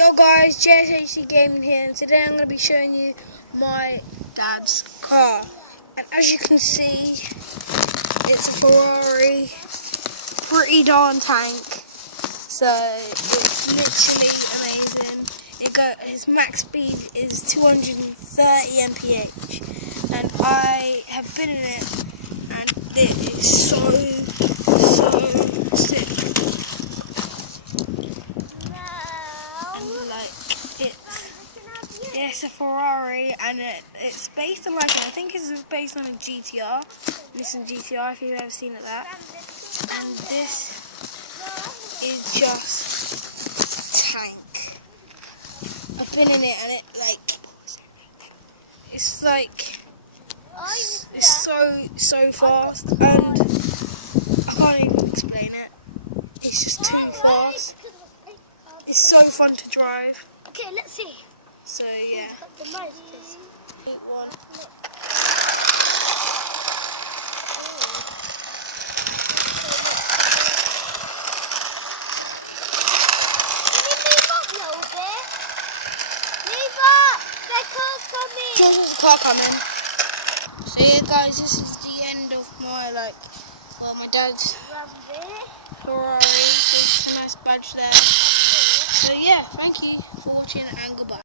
Yo guys, JSHC Gaming here, and today I'm going to be showing you my dad's car. And as you can see, it's a Ferrari, pretty darn tank. So it's literally amazing. His max speed is 230 mph, and I have been in it, and it is so sick. It's a Ferrari, and it's based on I think it's based on a GTR, Nissan GTR, if you've ever seen it that. And this is just tank. I've been in it, and it's so fast, and I can't even explain it. It's just too fast. It's so fun to drive. Okay, let's see. So yeah. The most is 8-1. Can you move up a little bit? Move up! Their car's coming! There's a car coming. So yeah guys, this is the end of my my dad's Ferrari. There's a nice badge there. So yeah, thank you for watching and goodbye.